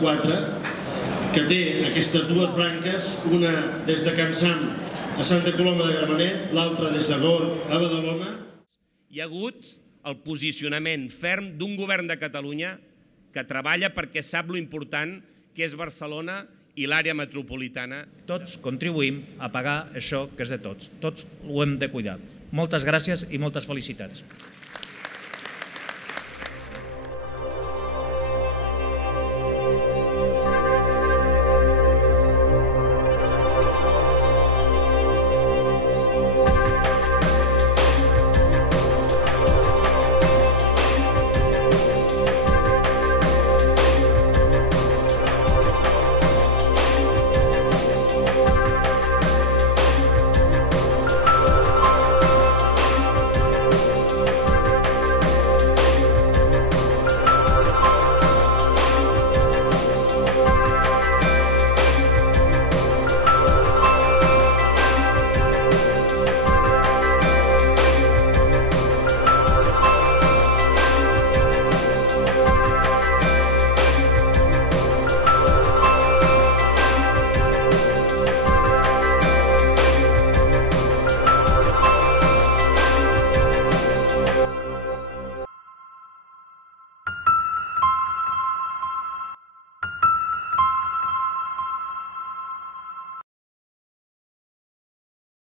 4, que té aquestes dues branques, una des de Can Sant a Santa Coloma de Gramenet, l'altra des de Gorg a Badalona. Hi ha hagut el posicionament ferm d'un govern de Catalunya que treballa perquè sap lo important que és Barcelona i l'àrea metropolitana. Tots contribuïm a pagar això que és de tots. Tots ho hem de cuidar. Moltes gràcies i moltes felicitats.